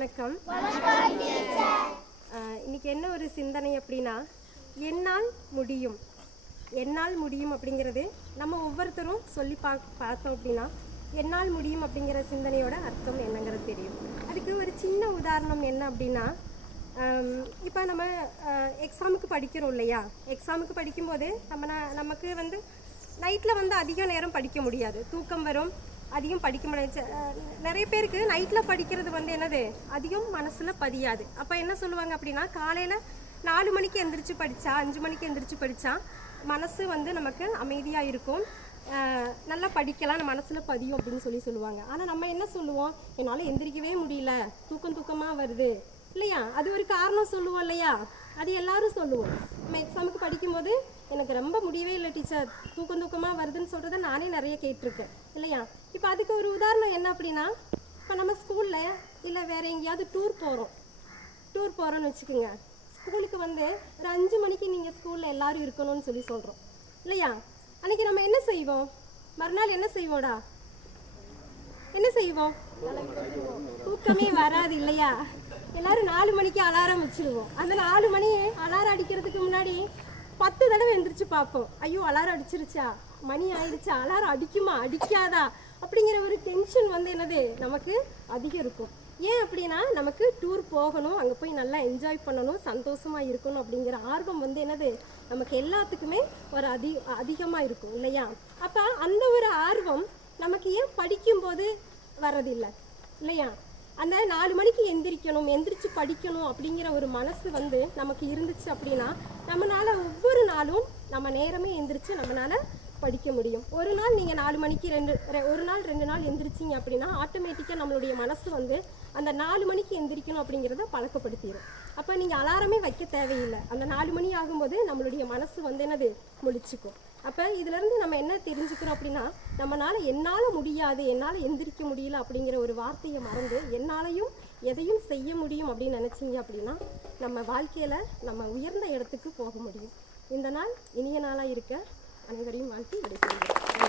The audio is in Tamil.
வணக்கம். இன்னைக்கு என்ன ஒரு சிந்தனை அப்படின்னா என்னால் முடியும். என்னால் முடியும் அப்படிங்கிறது நம்ம ஒவ்வொருத்தரும் சொல்லி பா பார்த்தோம் அப்படின்னா என்னால் முடியும் அப்படிங்கிற சிந்தனையோட அர்த்தம் என்னங்கிறது தெரியும். அதுக்கு ஒரு சின்ன உதாரணம் என்ன அப்படின்னா இப்போ நம்ம எக்ஸாமுக்கு படிக்கிறோம் இல்லையா? எக்ஸாமுக்கு படிக்கும்போது நம்ம நமக்கு வந்து நைட்டில் வந்து அதிக நேரம் படிக்க முடியாது. தூக்கம் வரும். அதிகம் படிக்க முடியாது. நிறைய பேருக்கு நைட்டில் படிக்கிறது வந்து என்னது? அதிகம் மனசில் பதியாது. அப்போ என்ன சொல்லுவாங்க அப்படின்னா காலையில் நாலு மணிக்கு எந்திரிச்சு படித்தா அஞ்சு மணிக்கு எந்திரிச்சு படித்தா மனசு வந்து நமக்கு அமைதியாக இருக்கும். நல்லா படிக்கலாம் மனசில் பதியும் அப்படின்னு சொல்லி சொல்லுவாங்க. ஆனால் நம்ம என்ன சொல்லுவோம்? என்னால் எந்திரிக்கவே முடியல. தூக்கம் தூக்கமாக வருது. இல்லையா? அது ஒரு காரணம் சொல்லுவோம் இல்லையா? அது எல்லாரும் சொல்லுவோம். நம்ம எக்ஸாமுக்கு படிக்கும்போது எனக்கு ரொம்ப முடியவே இல்லை டீச்சர் தூக்கம் தூக்கமாக வருதுன்னு சொல்கிறத நானே நிறைய கேட்டிருக்கேன். இல்லையா? இப்போ அதுக்கு ஒரு உதாரணம் என்ன அப்படின்னா இப்போ நம்ம ஸ்கூலில் இல்லை வேற எங்கேயாவது டூர் போகிறோம் டூர் போகிறோன்னு வச்சுக்கோங்க. ஸ்கூலுக்கு வந்து ஒரு அஞ்சு மணிக்கு நீங்கள் ஸ்கூலில் எல்லாரும் இருக்கணும்னு சொல்லி சொல்கிறோம் இல்லையா? அன்னைக்கு நம்ம என்ன செய்வோம்? மறுநாள் என்ன செய்வோடா என்ன செய்வோம்? தூக்கமே வராது இல்லையா? எல்லாரும் நாலு மணிக்கு அலாரம் வச்சிருவோம். அந்த நாலு மணி அலாரம் அடிக்கிறதுக்கு முன்னாடி பத்து தடவை எந்திரிச்சு பார்ப்போம். ஐயோ அலாரம் அடிச்சிருச்சா? மணி ஆயிடுச்சா? அலாரம் அடிக்குமா? அடிக்காதா? அப்படிங்கிற ஒரு டென்ஷன் வந்து என்னது? நமக்கு அதிகம் இருக்கும். ஏன் அப்படின்னா நமக்கு டூர் போகணும் அங்கே போய் நல்லா என்ஜாய் பண்ணணும் சந்தோஷமா இருக்கணும் அப்படிங்கிற ஆர்வம் வந்து என்னது? நமக்கு எல்லாத்துக்குமே ஒரு அதி அதிகமாக இருக்கும் இல்லையா? அப்போ அந்த ஒரு ஆர்வம் நமக்கு ஏன் படிக்கும்போது வரதில்லை இல்லையா? அந்த நாலு மணிக்கு எந்திரிக்கணும் எந்திரிச்சு படிக்கணும் அப்படிங்கிற ஒரு மனசு வந்து நமக்கு இருந்துச்சு அப்படின்னா நம்மளால் ஒவ்வொரு நாளும் நம்ம நேரமே எந்திரிச்சு நம்மளால் படிக்க முடியும். ஒரு நாள் நீங்கள் நாலு மணிக்கு ரெண்டு ரெ- ஒரு நாள் ரெண்டு நாள் எந்திரிச்சிங்க அப்படின்னா ஆட்டோமேட்டிக்காக நம்மளுடைய மனசு வந்து அந்த நாலு மணிக்கு எந்திரிக்கணும் அப்படிங்கிறத பழக்கப்படுத்திடும் அப்போ நீங்கள் அலாரமே வைக்க தேவையில்லை. அந்த நாலு மணி ஆகும்போது நம்மளுடைய மனசு வந்து என்னது? முழிச்சுக்கும். அப்போ இதுலேருந்து நம்ம என்ன தெரிஞ்சுக்கிறோம் அப்படின்னா நம்மளால் என்னால் முடியாது என்னால் எந்திரிக்க முடியல அப்படிங்கிற ஒரு வார்த்தையை மறந்து என்னாலையும் எதையும் செய்ய முடியும் அப்படின்னு நினச்சிங்க அப்படின்னா நம்ம வாழ்க்கையில் நம்ம உயர்ந்த இடத்துக்கு போக முடியும். இந்த நாள் இனிய நாளாக இருக்க. அனைவரையும் வாழ்த்தி விடைபெறுகிறேன்.